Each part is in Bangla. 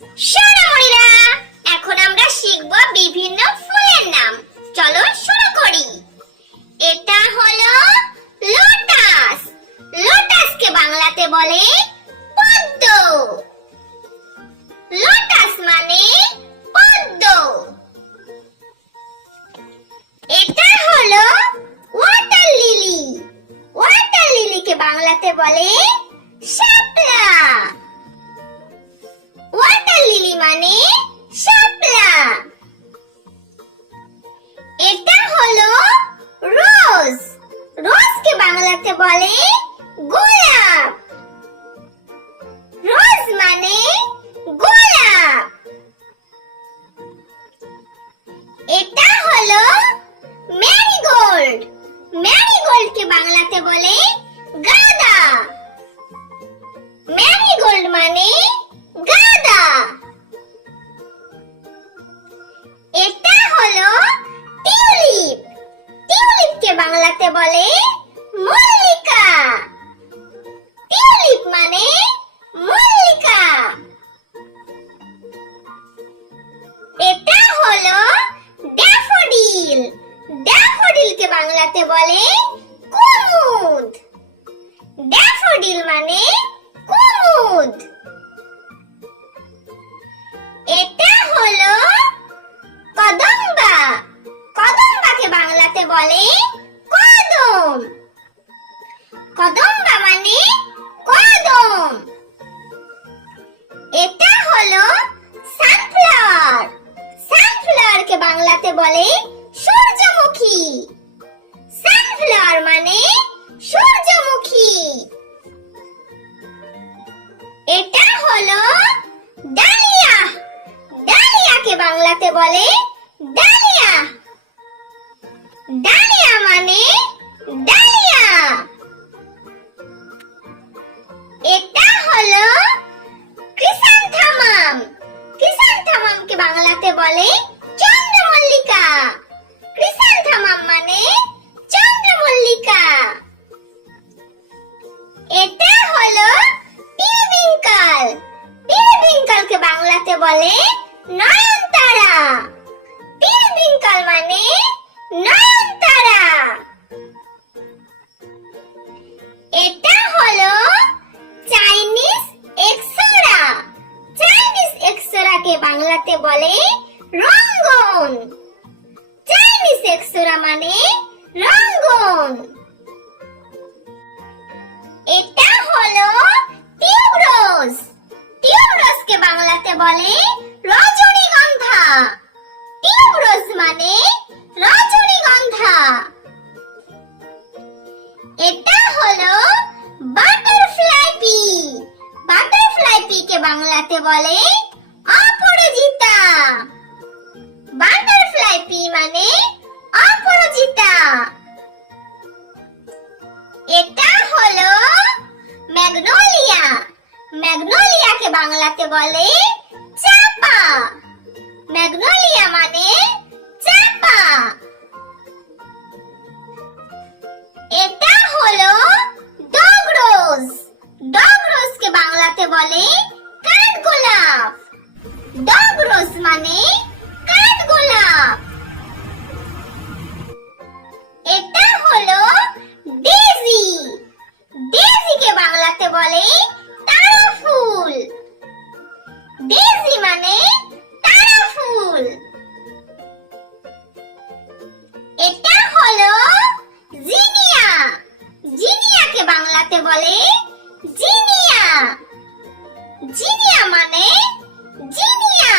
সোনামণিরা, এখন আমরা শিখব বিভিন্ন ফুলের নাম। চলো শুরু করি। এটা হলো লোটাস। লোটাসকে বাংলাতে বলে পদ্ম। লোটাস মানে পদ্ম। এটা হলো ওয়াটার লিলি। ওয়াটার লিলিকে বাংলাতে বলে শাপলা। ওয়াটার লিলি মানে শাপলা। এটা হলো রোজ। রোজকে বাংলাতে বলে গোলাপ। রোজ মানে গোলাপ। এটা হলো ম্যারিগোল্ড। ম্যারিগোল্ডকে বাংলাতে বলে গাঁদা। ম্যারিগোল্ড মানে গাঁদা। এটা হলো টিউলিপ। টিউলিপকে বাংলাতে বলে মল্লিকা। টিউলিপ মানে মল্লিকা। এটা হলো ড্যাফোডিল। ড্যাফোডিলকে বাংলাতে বলে কুমুদ। ড্যাফোডিল মানে কুমুদ। এটা হলো কদম্বা। কদম্বাকে বাংলাতে বলে কদম। কদম্বা মানে কদম। এটা হলো সানফ্লাওয়ার। সানফ্লাওয়ারকে বাংলাতে বলে সূর্যমুখী। সানফ্লাওয়ার মানে সূর্যমুখী। এটা হলো ডালিয়া। ডালিয়াকে বাংলাতে বলে ডালিয়া। ডালিয়া মানে ডালিয়া। এটা হলো ক্রিস্যান্থামাম। ক্রিস্যান্থামামকে বাংলাতে বলে চন্দ্রমল্লিকা। ক্রিস্যান্থামাম মানে চন্দ্রমল্লিকা। এটা হলো পিরিউইঙ্কেল। পিরিউইঙ্কেলকে বাংলাতে বলে নয়নতারা। পিরিউইঙ্কেল মানে নয়নতারা। এটা হলো চাইনিজ এক্সোরা। চাইনিজ এক্সোরাকে বাংলাতে বলে রঙ্গন। চাইনিজ এক্সোরা মানে রঙ্গন। এটা হলো টিউবরোজ। টিউবরোজকে বাংলাতে বলে রজনীগন্ধা। টিউবরোজ মানে রজনীগন্ধা। এটা হলো বাটারফ্লাই পি। বাটারফ্লাই পিকে বাংলাতে বলে অপরাজিতা। বাটারফ্লাই পি মানে অপরাজিতা। এটা হলো ম্যাগনোলিয়া। ম্যাগনোলিয়াকে বাংলাতে বলে চাপা। ম্যাগনোলিয়া মানে চাপা। এটা হলো ডগরোজ। ডগরোজকে বাংলাতে বলে কাঠগোলাপ। ডগরোজ মানে কাঠগোলাপ। এটা হলো ডেজি। ডেজিকে বাংলাতে বলে তারা ফুল। ডেজি মানে তারা ফুল। এটা হলো জিনিয়া। জিনিয়াকে বাংলাতে বলে জিনিয়া। জিনিয়া মানে জিনিয়া।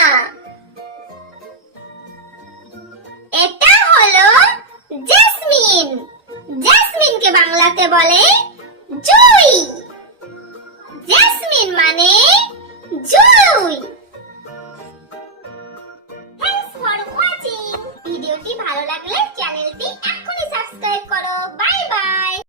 এটা হলো জেসমিন। জেসমিনকে বাংলাতে বলে